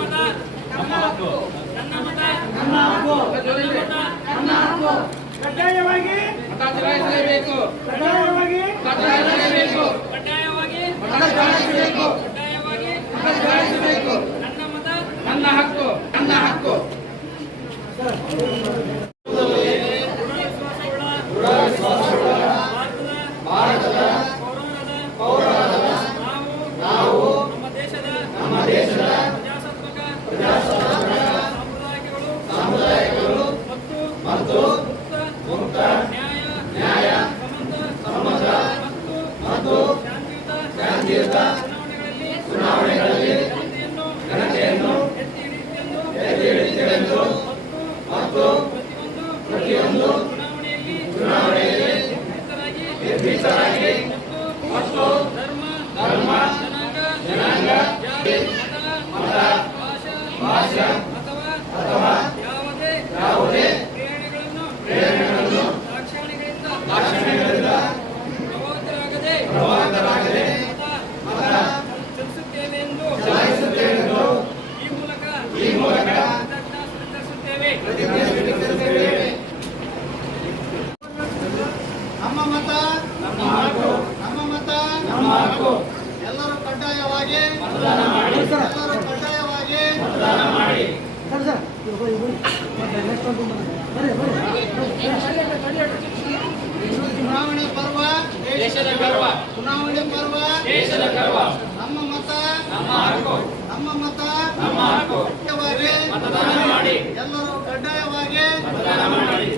ಮತ ನಮ್ಮ ಹಕ್ಕು, ನನ್ನ ಮತ ನನ್ನ ಹಕ್ಕು, ನನ್ನ ಹಕ್ಕು. ಕಡ್ಡಾಯವಾಗಿ ಮತ ಚಲಾಯಿಸಲೇಬೇಕು, ಕಡ್ಡಾಯವಾಗಿ ಮತ ಚಲಾಯಿಸಲೇಬೇಕು, ಕಡ್ಡಾಯವಾಗಿ ಮತ ಚಲಾಯಿಸಬೇಕು, ಕಡ್ಡಾಯವಾಗಿ ಮತ ಚಲಾಯಿಸಬೇಕು. ನನ್ನ ಮತ ನನ್ನ ಹಕ್ಕು, ನನ್ನ ಹಕ್ಕು. ಭಾರತದ ಪೌರರಾದ ನಾವು ನಮ್ಮ ದೇಶದ ಪ್ರಜಾಸತ್ತಾತ್ಮಕ ಸಾಂಪ್ರದಾಯಿಕಗಳು ಮತ್ತು ಮುಕ್ತ ನ್ಯಾಯ ಸಮ್ಮತ ಮತ್ತು ಶಾಂತಿಯುತ ಚುನಾವಣೆಗಳಲ್ಲಿ ಘನತೆಯನ್ನು ಎತ್ತಿ ಹಿಡಿಯುತ್ತೆಂದು ಮತ್ತು ಪ್ರತಿಯೊಂದು ಚುನಾವಣೆಯಲ್ಲಿ ನಿರ್ಭೀತರಾಗಿ ಮತ್ತು ಧರ್ಮ ಜನಾಂಗ ಜಾತಿ ಮತ ಭಾಷಾ ಅಥವಾ ಯಾವುದೇ ಪ್ರೇರಣೆಗಳನ್ನು ದಾಕ್ಷಿಣ್ಯಗಳಿಂದ ಪ್ರಭಾವಿತರಾಗದೆ ಮತ ಚಲಾಯಿಸುತ್ತೇವೆಂದು ಈ ಮೂಲಕ ಪ್ರತಿಜ್ಞೆ ಸ್ವೀಕರಿಸುತ್ತೇವೆ. ನಮ್ಮ ಮತ ನಮ್ಮ ಹಕ್ಕು, ನಮ್ಮ ಮತ ನಮ್ಮ ಹಕ್ಕು. ಎಲ್ಲರೂ ಕಡ್ಡಾಯವಾಗಿ ಮತದಾನ ಮಾಡಿ, ಎಲ್ಲರೂ ಕಡ್ಡಾಯವಾಗಿ ಮತದಾನ ಮಾಡಿ. ಚುನಾವಣೆ ಪರ್ವ ದೇಶದ ಗರ್ವ, ಚುನಾವಣೆ ಪರ್ವ ದೇಶದ ಗರ್ವ. ನಮ್ಮ ಮತ ನಮ್ಮ ಹಕ್ಕು, ನಮ್ಮ ಮತ ನಮ್ಮ ಹಕ್ಕು. ಕಡ್ಡಾಯವಾಗಿ ಮತದಾನ ಮಾಡಿ, ಎಲ್ಲರೂ ಕಡ್ಡಾಯವಾಗಿ ಮತದಾನ ಮಾಡಿ.